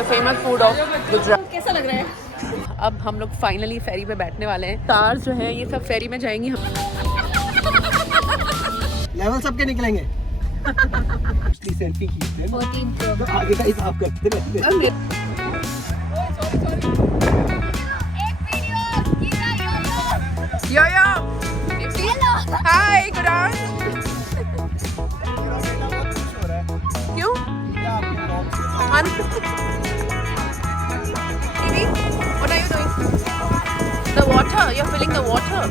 The famous food of Gujarat. कैसा लग रहा है? अब हम लोग फाइनली फेरी पे बैठने वाले हैं। कार्स जो है ये सब फेरी में जाएंगी। लेवल सबके निकलेंगे। सेल्फी खींचते हैं तो आगे का हिसाब करते रहते हैं। यो यो हाय गुड ऑन। क्यों? What are you doing? The water. You're filling the water.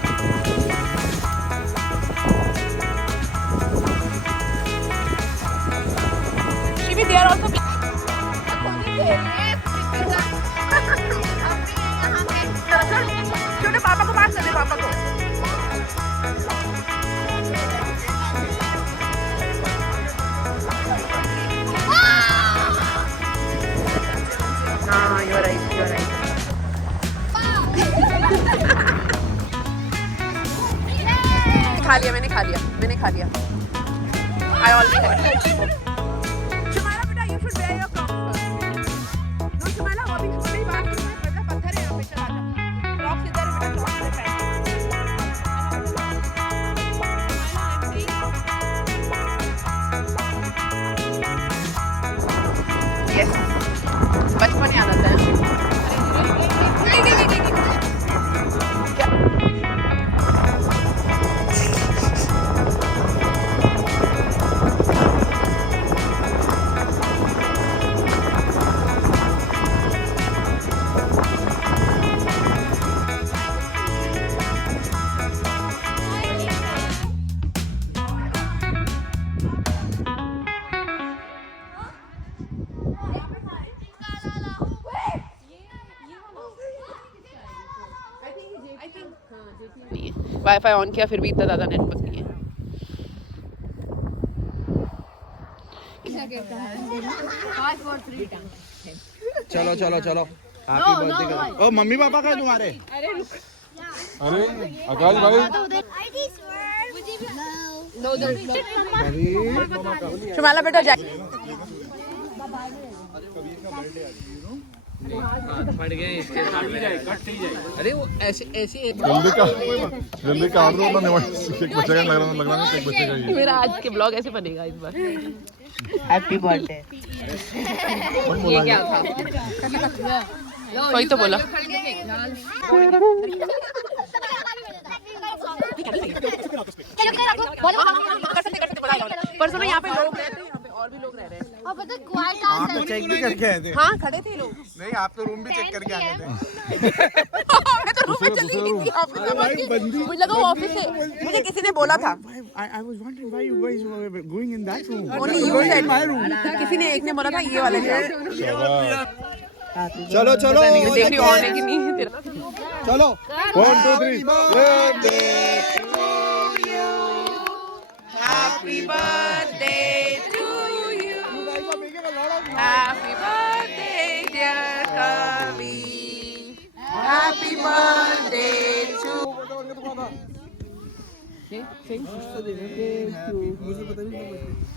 Shivi, they are also. छोटे पापा को पास कर दे पापा को। हाँ, you're right, you're right. मैंने खा लिया I already had. Shumala बेटा, you should wear your Crocs first. No Shumala, अभी छोटी बात नहीं है, बेटा पत्थर है यहाँ पे, चला जा। Crocs इधर है बेटा, Crocs इधर पहन। Yes. बचपन याद आता है। वाईफाई ऑन किया फिर भी इतना ज़्यादा नेटवर्क नहीं है। चलो चलो चलो हैप्पी बर्थडे करो। ओ मम्मी पापा का तुम्हारे? अरे आकाश भाई शुमाला बेटा जा। फट गए इसके साथ अरे वो ऐसे ऐसे जल्दी काट दो ना। केक बचेगा लग रहा है केक बचेगा ये। मेरा आज के ब्लॉग ऐसे बनेगा इस बार। Happy birthday. ये क्या था? वही तो बोला। परसों यहाँ पे लोग रहते हैं, यहाँ पे और भी लोग रह रहे हैं। आप तो चेक भी करके आए थे? हाँ खड़े थे लोग। नहीं आप तो रूम भी चेक करके आए थे। मैं तो रूम में चली गई थी ऑफिस में। मुझे लगा वो ऑफिस है, मुझे किसी ने बोला था। I was wondering why you guys were going in that room. Only you said my room. किसी ने एक ने बोला था ये वाले जाओ। चलो चलो देख रही हूँ ऑन है कि नहीं है तेरा। चलो 1 2 3 Happy birthday to you. Happy birthday dear Kavi. Happy birthday to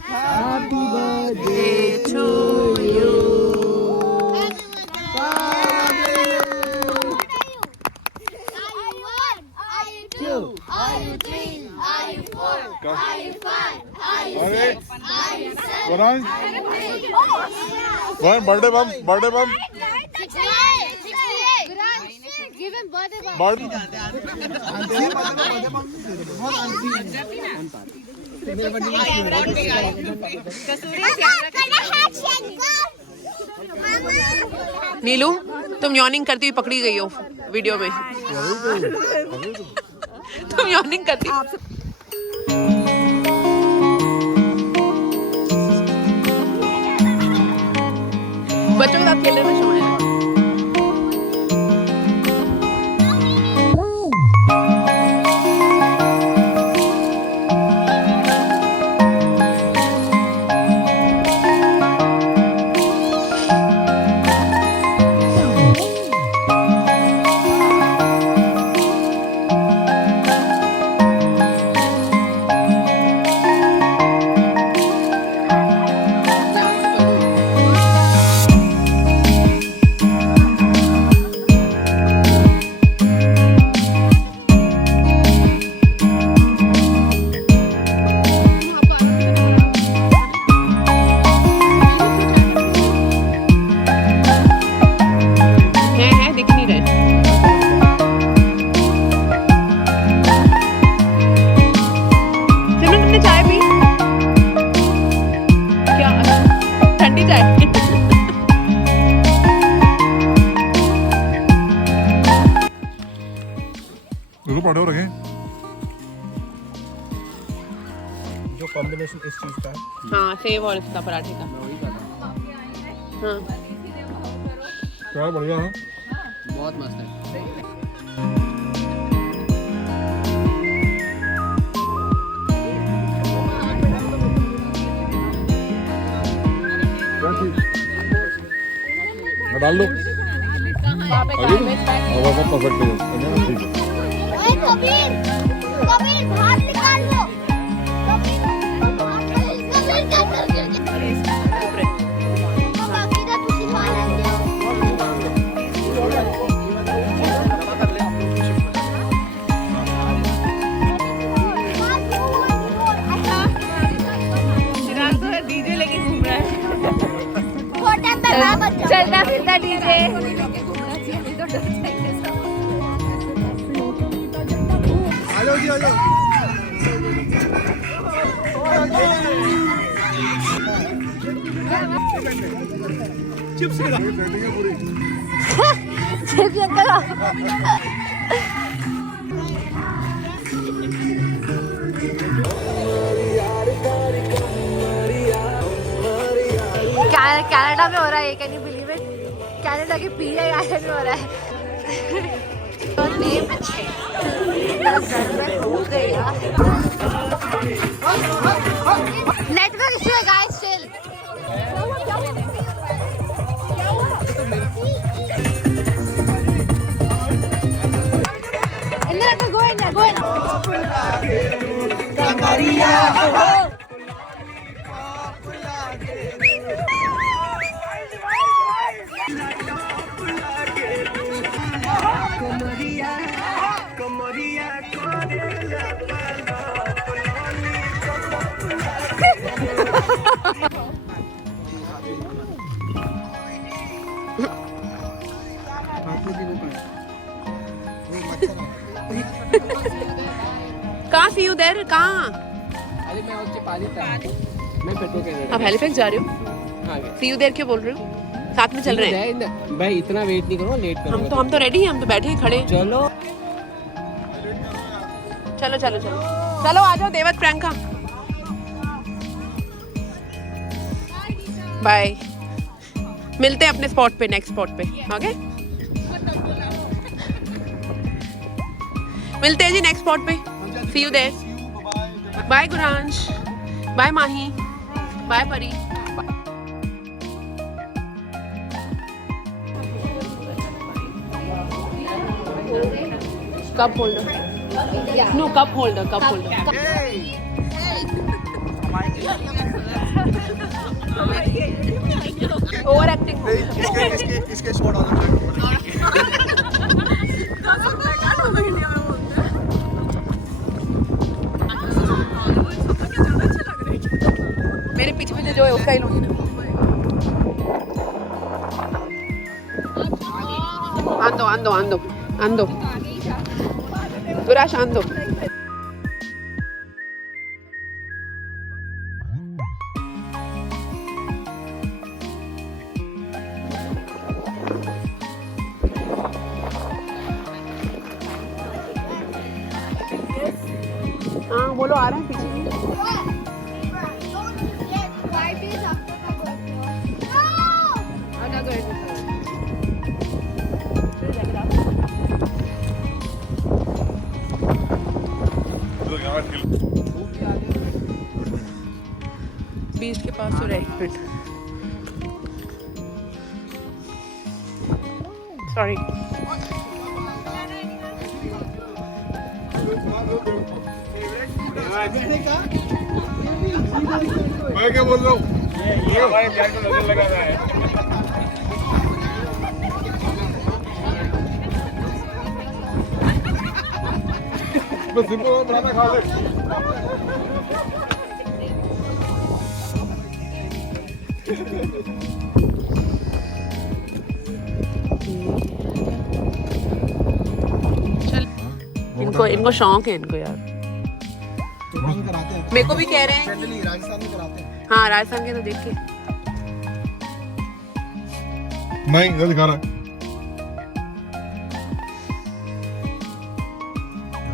Happy birthday to you. Birthday bomb Give him birthday bum. नीलू तुम यॉर्निंग करती हुई पकड़ी गई हो वीडियो में। तुम यॉर्निंग करती बच्चों के साथ खेलने में समय है। पराठे हो रखे जो कॉम्बिनेशन इस चीज का है हाँ सेव और इसका पराठे का हाँ क्या बढ़िया है बहुत मस्त है। क्या चीज डाल दो वहाँ पे गार्बेज बैग वो परफेक्ट है ठीक है ओए कबीर कबीर बाहर निकाल लो कबीर कबीर क्या कर रहे हो बाकी का तुझे मारा चिराग तो डीजे लेके घूम रहा है छोटा बड़ा बच्चा चलता फिरता डीजे आ जाओ जी आ जाओ चिप्स के सेटिंग है पूरी कनाडा में हो रहा है, can you believe it? Canada के पीए आइलैंड में हो रहा है। नेटवर्क इशू है guys still. Go in there, go in there. कहाँ सी यू देर कहाँ अरे मैं उसके पास ही था। मैं पेट्रोल के आप हेलीफैक्स जा रहे हो सी यू देर क्यों बोल रहे हो साथ में चल रहे हैं भाई इतना वेट नहीं करो, लेट करो। हम तो रेडी हैं हम तो बैठे हैं खड़े हैं। चलो चलो चलो चलो चलो आ जाओ देवत प्रियंका बाय मिलते हैं अपने स्पॉट पे नेक्स्ट स्पॉट पे ओके मिलते हैं जी नेक्स्ट स्पॉट पे see you there bye Guransh bye Mahi bye Pari cup holder no cup holder over acting इसके शॉट ऑन मेरे पीछे पीछे जो है उसका ही लूंगी ना आंदो गुराश आंदो हाँ बोलो आ रहे हैं पीछे बीच के पास तो राइट फिट सॉरी मैं क्या बोल रहा हूँ ये हमारे प्यार को नजर लगा रहा है बस सिंपल बनाना खा ले इनको शौक है इनको यार कराते हैं मेरे को भी कह रहे हैं जनरली राजस्थान में कराते हैं हाँ राजस्थान के तो देख के नहीं ये दिखा रहा है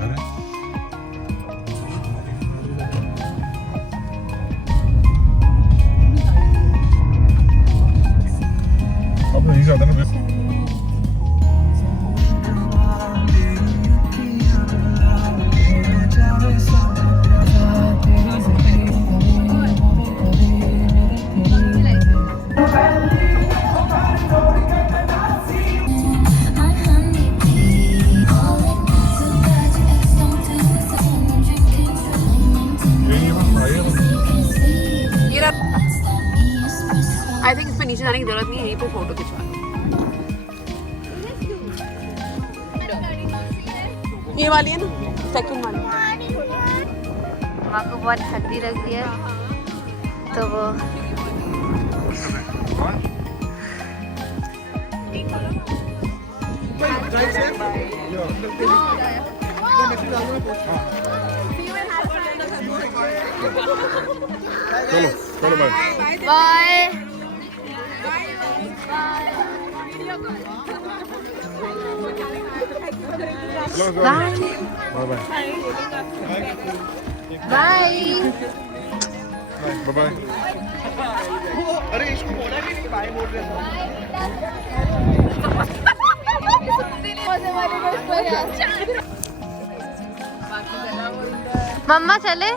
अरे ज्यादा ना आई थिंक इस पे नीचे जाने की जरूरत नहीं है, यहीं पे फोटो खिंचवा लो। ये वाली है ना, सेकंड वाली। माँ को बहुत ठंडी लगती है तो वो चलो चलो bye bye bye bye bye bye bye अरे इसको बोला भी नहीं, बाय बोल रहे मम्मा चले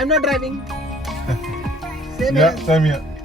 I'm not driving. Same Yeah, same here.